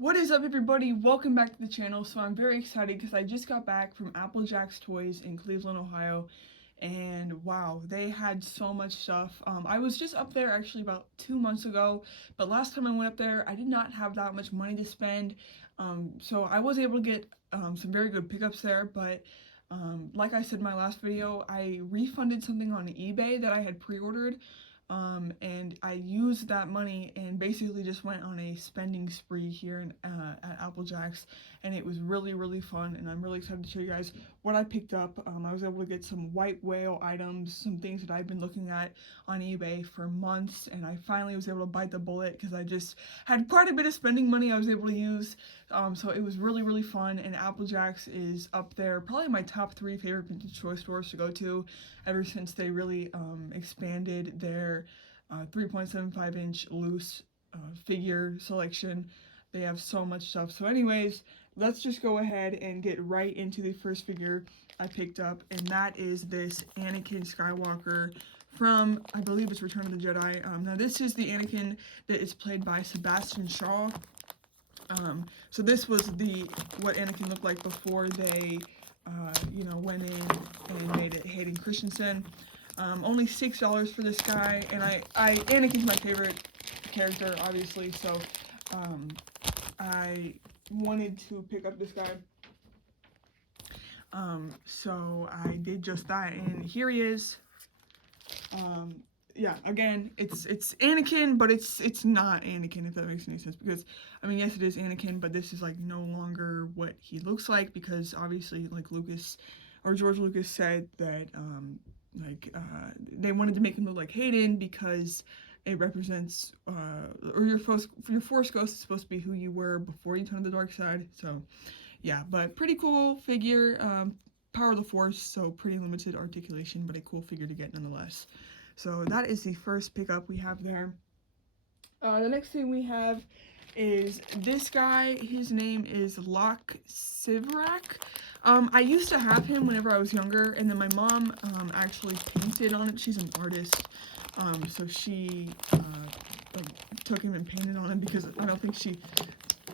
What is up, everybody? Welcome back to the channel. So I'm very excited because I just got back from Applejack's Toys in Cleveland, Ohio, and wow, they had so much stuff. I was just up there actually about 2 months ago, but last time I went up there I did not have that much money to spend, so I was able to get some very good pickups there. But like I said in my last video, I refunded something on eBay that I had pre-ordered, and I used that money and basically just went on a spending spree here at Applejack's, and it was really fun, and I'm really excited to show you guys what I picked up. I was able to get some white whale items, some things that I've been looking at on eBay for months, and I finally was able to bite the bullet because I just had quite a bit of spending money I was able to use. So it was really fun, and Applejack's is up there, probably my top 3 favorite vintage toy stores to go to ever since they really expanded their 3.75-inch loose figure selection. They have so much stuff. So anyways, let's just go ahead and get right into the first figure I picked up, and that is this Anakin Skywalker from, I believe it's Return of the Jedi. Now this is the Anakin that is played by Sebastian Shaw. So this was what Anakin looked like before they went in and made it Hayden Christensen. Only $6 for this guy, and Anakin's my favorite character, obviously, so I wanted to pick up this guy. So I did just that, and here he is. Yeah, again, it's Anakin, but it's not Anakin, if that makes any sense, because, I mean, yes, it is Anakin, but this is, like, no longer what he looks like, because, obviously, like, George Lucas said that, they wanted to make him look like Hayden because it represents, or your Force Ghost is supposed to be who you were before you turned the dark side, so, yeah, but pretty cool figure. Power of the Force, so pretty limited articulation, but a cool figure to get nonetheless. So that is the first pickup we have there. The next thing we have is this guy. His name is Locke Sivrak. I used to have him whenever I was younger, and then my mom actually painted on it. She's an artist, so she took him and painted on him because I don't think she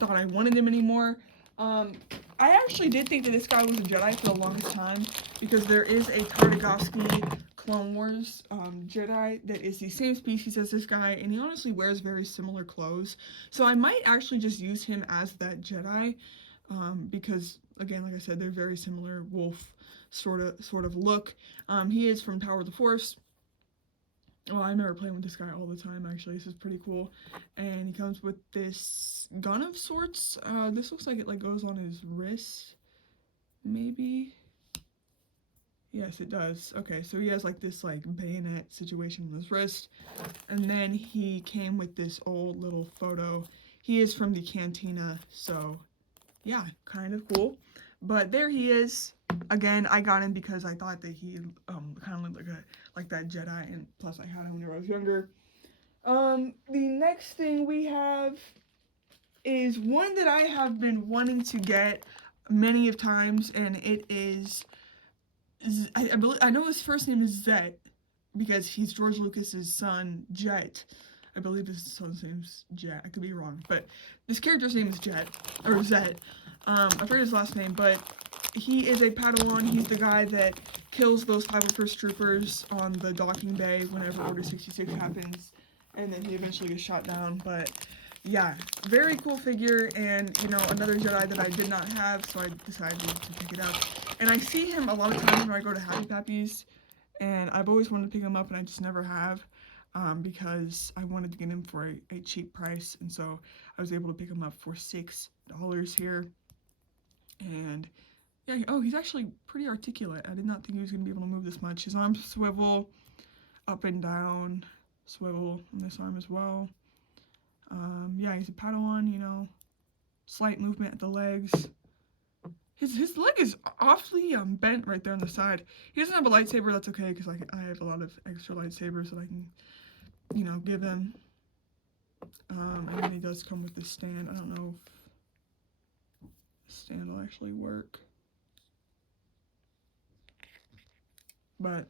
thought I wanted him anymore. I actually did think that this guy was a Jedi for the longest time, because there is a Tartakovsky Clone Wars Jedi that is the same species as this guy, and he honestly wears very similar clothes. So I might actually just use him as that Jedi, because, again, like I said, they're very similar wolf sort of look. He is from Power of the Force. Well, I remember playing with this guy all the time, actually. This is pretty cool. And he comes with this gun of sorts. This looks like it goes on his wrist, maybe. Yes, it does. Okay, so he has this bayonet situation on his wrist. And then he came with this old little photo. He is from the Cantina, so yeah, kind of cool. But there he is. Again, I got him because I thought that he kind of looked like that Jedi, and plus I had him when I was younger. The next thing we have is one that I have been wanting to get many of times, and it is, I know his first name is Zet because he's George Lucas's son, Jet. I believe his son's name's Jet. I could be wrong, but this character's name is Jet, or Zet. I forget his last name, but he is a Padawan. He's the guy that kills those 501st troopers on the docking bay whenever Order 66 happens, and then he eventually gets shot down. But yeah, very cool figure, and another Jedi that I did not have, so I decided to pick it up. And I see him a lot of times when I go to Happy Pappy's, and I've always wanted to pick him up, and I just never have, because I wanted to get him for a cheap price, and so I was able to pick him up for $6 here. And yeah, oh, he's actually pretty articulate. I did not think he was going to be able to move this much. His arms swivel up and down, swivel on this arm as well. Yeah, he's a Padawan, slight movement at the legs. His leg is awfully bent right there on the side. He doesn't have a lightsaber. That's okay, because I have a lot of extra lightsabers that I can, give him. And then he does come with this stand. I don't know if the stand will actually work. But,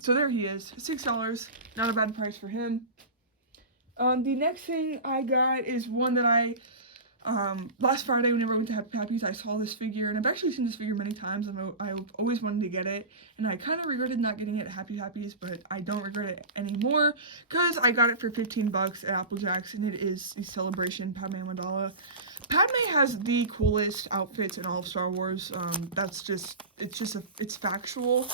so there he is. $6. Not a bad price for him. The next thing I got is one that I Last Friday, whenever I went to Happy Happies, I saw this figure, and I've actually seen this figure many times, and I've always wanted to get it, and I kind of regretted not getting it at Happy Happies, but I don't regret it anymore, because I got it for 15 bucks at Apple Jacks, and it is the Celebration Padme Amidala. Padme has the coolest outfits in all of Star Wars. It's factual.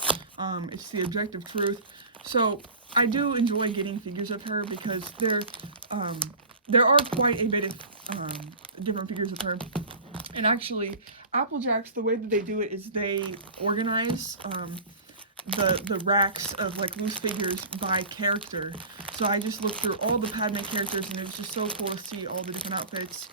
It's the objective truth. So I do enjoy getting figures of her because there are quite a bit of different figures of her. And actually, Apple Jacks, the way that they do it is they organize the racks of like loose figures by character. So I just looked through all the Padme characters, and it was just so cool to see all the different outfits.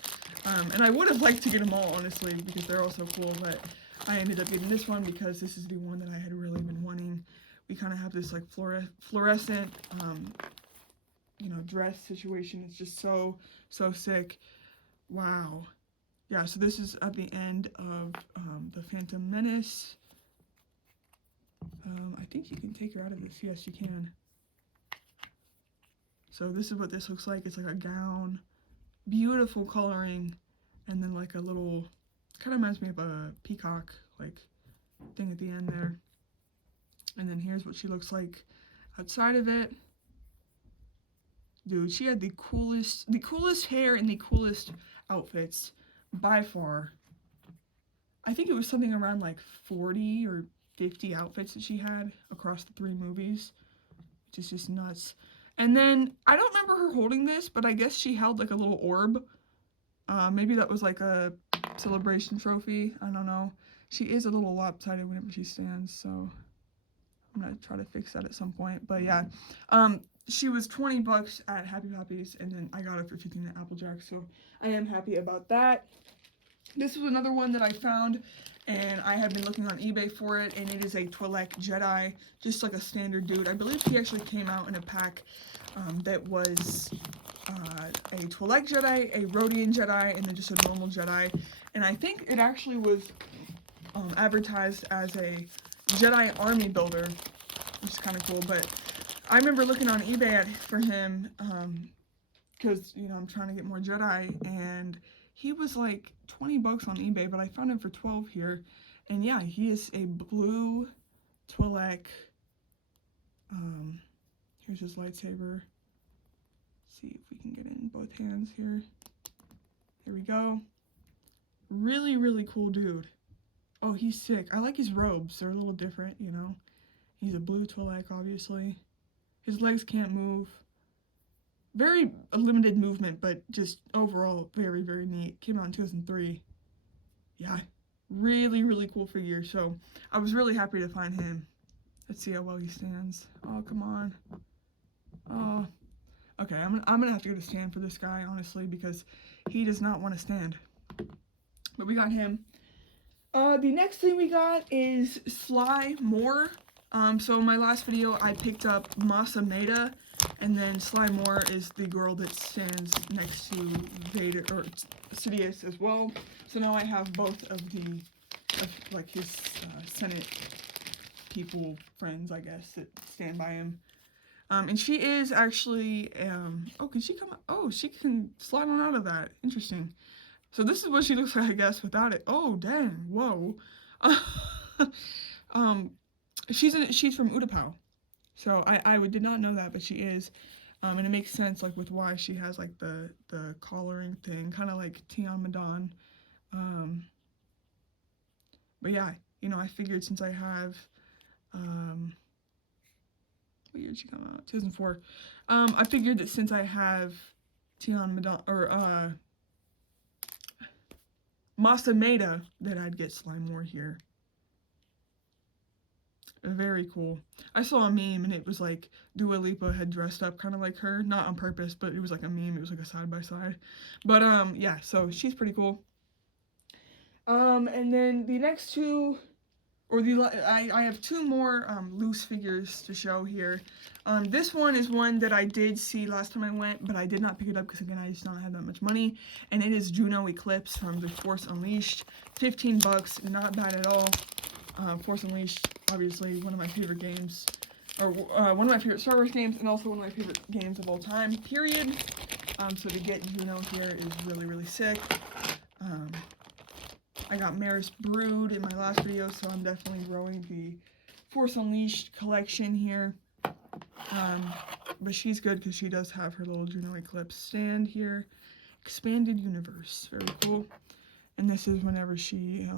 And I would have liked to get them all, honestly, because they're all so cool, but I ended up getting this one because this is the one that I had really been wanting. We kind of have this like fluorescent, you know, dress situation. It's just so sick. Wow. Yeah, so this is at the end of the Phantom Menace. I think you can take her out of this. Yes, you can. So this is what this looks like. It's like a gown. Beautiful coloring, and then like a little, kind of reminds me of a peacock like thing at the end there. And then here's what she looks like outside of it. Dude, she had the coolest hair and the coolest outfits by far. I think it was something around like 40 or 50 outfits that she had across the 3 movies, which is just nuts. And then, I don't remember her holding this, but I guess she held like a little orb. Maybe that was like a celebration trophy. I don't know. She is a little lopsided whenever she stands, so I'm gonna try to fix that at some point. But yeah, she was 20 bucks at Happy Happies, and then I got it for 15 at Apple Jacks, so I am happy about that. This was another one that I found, and I have been looking on eBay for it, and it is a Twi'lek Jedi, just like a standard dude. I believe he actually came out in a pack that was a Twi'lek Jedi, a Rodian Jedi, and then just a normal Jedi. And I think it actually was advertised as a Jedi army builder, which is kind of cool. But I remember looking on eBay for him because, you know, I'm trying to get more Jedi, and he was like 20 bucks on eBay, but I found him for 12 here. And yeah, he is a blue Twi'lek. Here's his lightsaber. Let's see if we can get it in both hands here. There we go. Really, really cool dude. Oh, he's sick. I like his robes. They're a little different, you know. He's a blue Twi'lek, obviously. His legs can't move. Very limited movement, but just overall very, very neat. Came out in 2003. Yeah, really, really cool figure. So I was really happy to find him. Let's see how well he stands. Oh, come on. Oh, okay. I'm gonna have to get a stand for this guy, honestly, because he does not want to stand. But we got him. The next thing we got is Sly Moore. So in my last video, I picked up Mas Amedda, and then Sly Moore is the girl that stands next to Vader, or Sidious as well. So now I have both of like his Senate people, friends, I guess, that stand by him. And she is actually, oh, can she come out? Oh, she can slide on out of that. Interesting. So this is what she looks like, I guess, without it. Oh, dang, whoa. She's from Utapau. So I did not know that, but she is. And it makes sense, like, with why she has, like, the collaring thing, kind of like Tian Madan. But yeah, you know, I figured since I have, what year did she come out? 2004. I figured that since I have Tian Madan, or, Mas Amedda, that I'd get Sly Moore here. Very cool. I saw a meme, and it was like Dua Lipa had dressed up kind of like her, not on purpose, but it was like a meme. It was like a side by side. But yeah, so she's pretty cool. And then the next two, or I have two more loose figures to show here. This one is one that I did see last time I went, but I did not pick it up because, again, I just don't have that much money. And it is Juno Eclipse from The Force Unleashed. 15 bucks, not bad at all. Force Unleashed, obviously one of my favorite games, or one of my favorite Star Wars games, and also one of my favorite games of all time, period. So to get Juno here is really, really sick. Um, I got Maris Brood in my last video, so I'm definitely growing the Force Unleashed collection here. But she's good because she does have her little Juno Eclipse stand here. Expanded Universe, very cool. And this is whenever she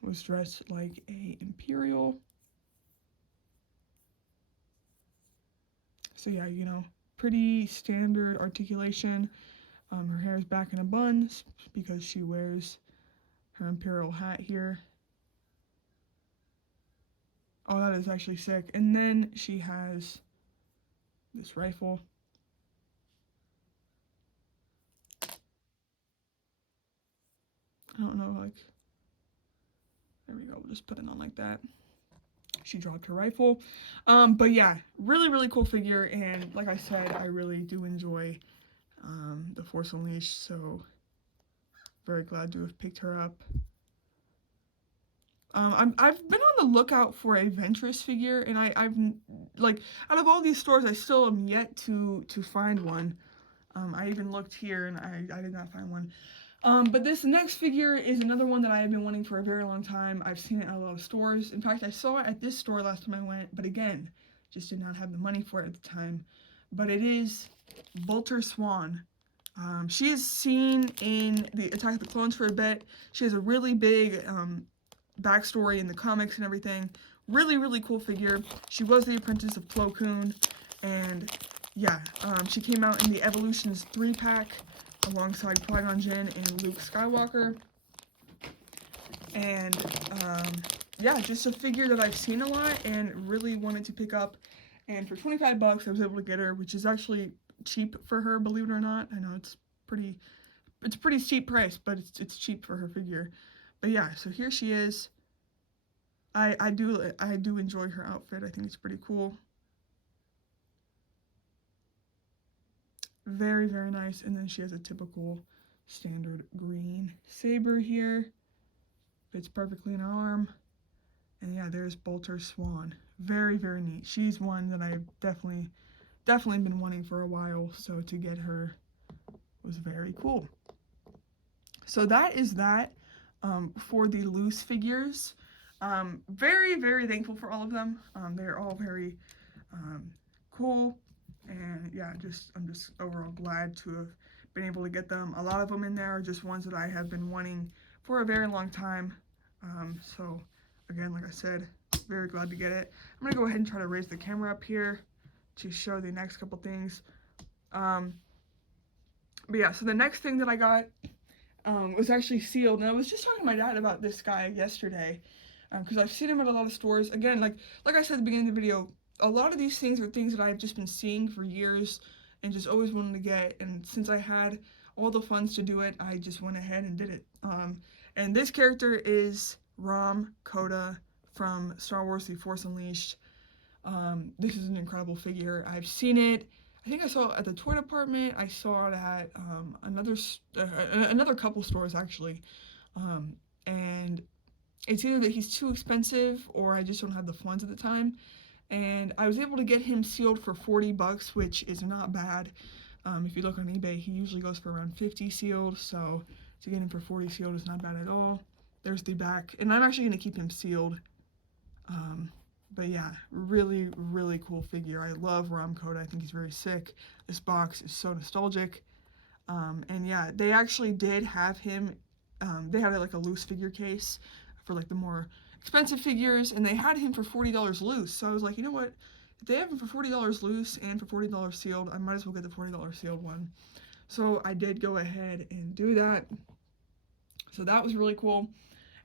was dressed like a Imperial. So yeah, you know, pretty standard articulation. Her hair is back in a bun because she wears her Imperial hat here. Oh, that is actually sick. And then she has this rifle. I don't know, like, there we go, we'll just put it on like that. She dropped her rifle. But yeah, really, really cool figure, and like I said, I really do enjoy the Force Unleashed, so very glad to have picked her up. I've been on the lookout for a Ventress figure, and I've like, out of all these stores, I still am yet to find one. I even looked here, and I did not find one. But this next figure is another one that I have been wanting for a very long time. I've seen it at a lot of stores. In fact, I saw it at this store last time I went, but again, just did not have the money for it at the time. But it is Bolter Swan. She is seen in the Attack of the Clones for a bit. She has a really big backstory in the comics and everything. Really, really cool figure. She was the apprentice of Plo Koon, and yeah, she came out in the Evolutions 3-pack alongside Qui-Gon Jinn and Luke Skywalker. And yeah, just a figure that I've seen a lot and really wanted to pick up. And for 25 bucks, I was able to get her, which is actually cheap for her, believe it or not. I know it's a pretty steep price, but it's cheap for her figure. But yeah, so here she is. I do enjoy her outfit. I think it's pretty cool. Very, very nice. And then she has a typical standard green saber here. Fits perfectly in her arm. And yeah, there's Bolter Swan. Very, very neat. She's one that I've definitely been wanting for a while. So to get her was very cool. So that is that for the loose figures. Very, very thankful for all of them. They're all very cool. And yeah, I'm just overall glad to have been able to get them. A lot of them in there are just ones that I have been wanting for a very long time. So again, like I said, very glad to get it. I'm gonna go ahead and try to raise the camera up here to show the next couple things. But yeah, so the next thing that I got was actually sealed, and I was just talking to my dad about this guy yesterday, because I've seen him at a lot of stores. Again, like I said at the beginning of the video, a lot of these things are things that I've just been seeing for years and just always wanted to get, and since I had all the funds to do it, I just went ahead and did it. And this character is Rom Koda from Star Wars The Force Unleashed. This is an incredible figure. I've seen it, I think I saw it at the toy department. I saw it at another couple stores actually, and it's either that he's too expensive or I just don't have the funds at the time. And I was able to get him sealed for 40 bucks, which is not bad. If you look on eBay, he usually goes for around 50 sealed, so to get him for 40 sealed is not bad at all. There's the back, and I'm actually going to keep him sealed. But yeah, really, really cool figure. I love Rom Koda. I think he's very sick. This box is so nostalgic. And yeah, they actually did have him, they had like a loose figure case for like the more expensive figures, and they had him for $40 loose. So I was like, you know what? If they have him for $40 loose and for $40 sealed, I might as well get the $40 sealed one. So I did go ahead and do that. So that was really cool.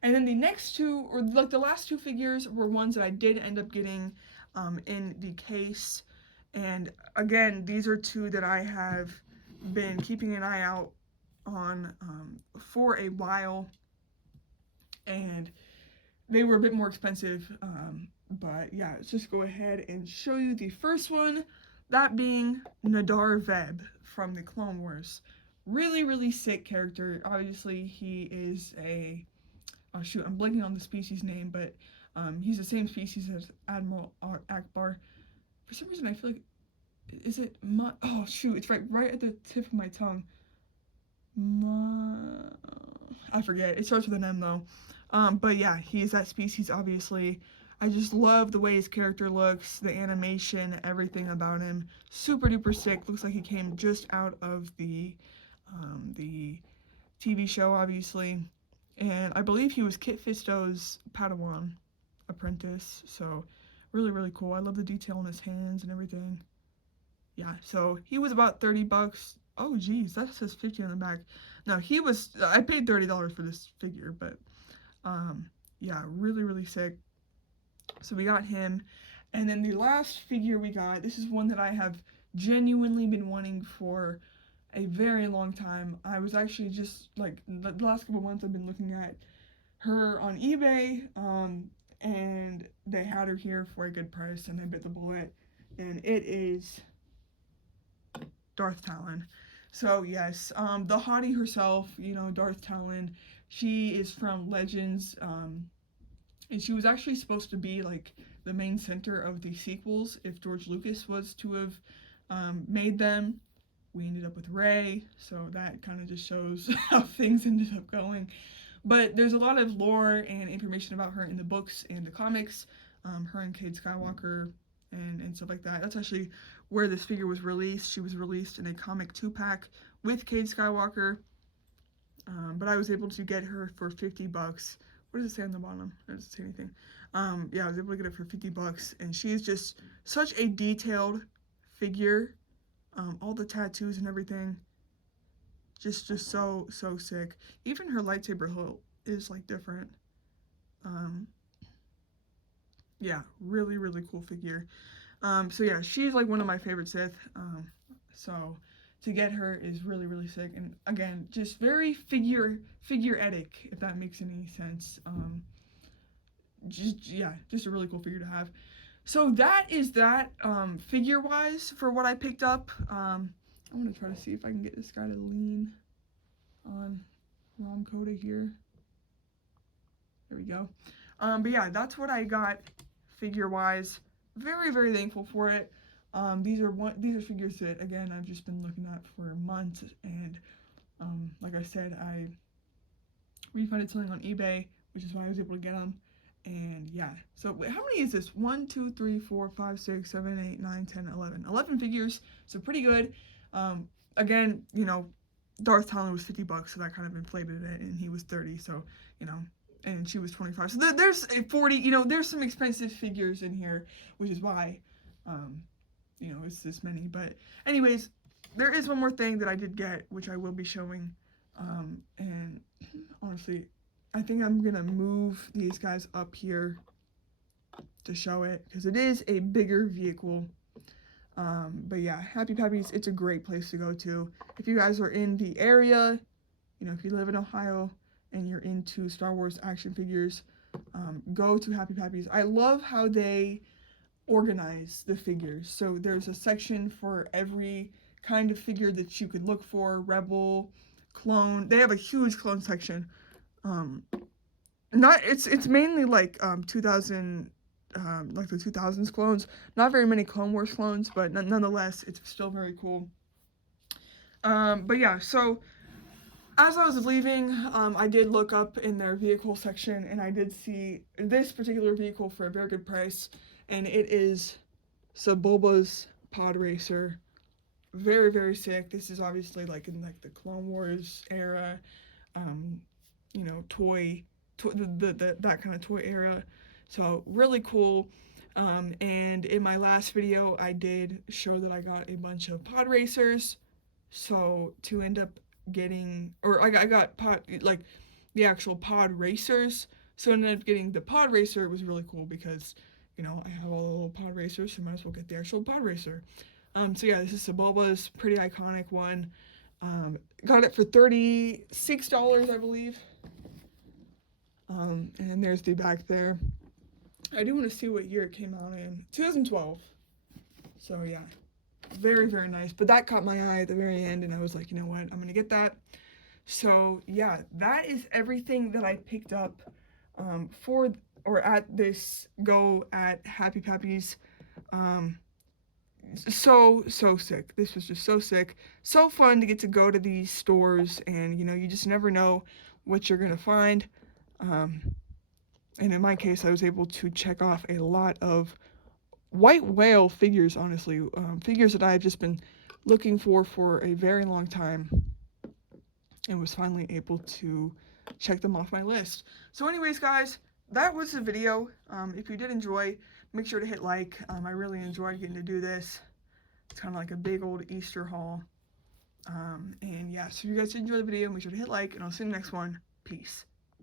And then the next two, or like the last two figures, were ones that I did end up getting in the case. And again, these are two that I have been keeping an eye out on for a while. And they were a bit more expensive. But yeah, let's just go ahead and show you the first one, that being Nahdar Vebb from the Clone Wars. Really, really sick character. Obviously, he is a... Oh shoot, I'm blanking on the species name, but he's the same species as Admiral Ackbar. For some reason, I feel like, is it oh shoot, it's right at the tip of my tongue. I forget. It starts with an M though. But yeah, he's that species, obviously. I just love the way his character looks, the animation, everything about him. Super duper sick. Looks like he came just out of the TV show, obviously. And I believe he was Kit Fisto's Padawan apprentice. So really, really cool. I love the detail on his hands and everything. Yeah, so he was about 30 bucks. Oh geez, that says 50 on the back. No, I paid $30 for this figure, but yeah, really, really sick. So we got him. And then the last figure we got, this is one that I have genuinely been wanting for a very long time. I was actually just like the last couple months I've been looking at her on eBay, and they had her here for a good price, and I bit the bullet, and it is Darth Talon. So yes, the hottie herself, you know, Darth Talon, she is from Legends, and she was actually supposed to be like the main center of the sequels if George Lucas was to have made them. We ended up with Rey, so that kind of just shows how things ended up going. But there's a lot of lore and information about her in the books and the comics, her and Cade Skywalker and stuff like that. That's actually where this figure was released. She was released in a comic 2-pack with Cade Skywalker, but I was able to get her for 50 bucks. What does it say on the bottom? It doesn't say anything. Yeah, I was able to get it for 50 bucks, and she's just such a detailed figure. All the tattoos and everything, just so sick. Even her lightsaber hilt is like different. Yeah, really, really cool figure. So yeah, she's like one of my favorite Sith. So to get her is really, really sick. And again, just very figuretic, if that makes any sense. Just a really cool figure to have. So that is that, figure wise for what I picked up. I'm gonna try to see if I can get this guy to lean on Rom Coda here. There we go. But yeah, that's what I got figure wise. Very, very thankful for it. These are figures that again I've just been looking at for months, and like I said, I refunded something on eBay, which is why I was able to get them. And yeah, so wait, how many is this? 1, 2, 3, 4, 5, 6, 7, 8, 9, 10, 11. 11 figures, so pretty good. Again, you know, Darth Talon was 50 bucks, so that kind of inflated it, and he was 30, so, you know, and she was 25. So there's a 40, you know, there's some expensive figures in here, which is why, you know, it's this many. But anyways, there is one more thing that I did get, which I will be showing, and honestly, I think I'm gonna move these guys up here to show it, because it is a bigger vehicle. But yeah, Happy Pappies, it's a great place to go to. If you guys are in the area, you know, if you live in Ohio and you're into Star Wars action figures, go to Happy Pappies. I love how they organize the figures. So there's a section for every kind of figure that you could look for, Rebel, clone. They have a huge clone section. It's mainly like 2000, like the 2000s clones. Not very many Clone Wars clones, but nonetheless, it's still very cool. But yeah, so as I was leaving, I did look up in their vehicle section, and I did see this particular vehicle for a very good price, and it is Sebulba's Pod Racer. Very, very sick. This is obviously like in like the Clone Wars era, you know, that kind of toy era. So really cool. And in my last video, I did show that I got a bunch of pod racers. So to end up getting, or I got pod, like the actual pod racers. So I ended up getting the pod racer. It was really cool because, you know, I have all the little pod racers, so I might as well get the actual pod racer. So yeah, this is Sebulba's pretty iconic one. Got it for $36, I believe. And there's the back there. I do want to see what year it came out in. 2012. So yeah, very, very nice. But that caught my eye at the very end, and I was like, you know what, I'm gonna get that. So yeah, that is everything that I picked up for or at this go at Happy Pappies. So sick. This was just so sick. So fun to get to go to these stores, and you know, you just never know what you're gonna find. And in my case, I was able to check off a lot of white whale figures, honestly. Figures that I've just been looking for a very long time, and was finally able to check them off my list. So anyways, guys, that was the video. If you did enjoy, make sure to hit like. I really enjoyed getting to do this. It's kind of like a big old Easter haul. And yeah, so if you guys did enjoy the video, make sure to hit like, and I'll see you in the next one. Peace.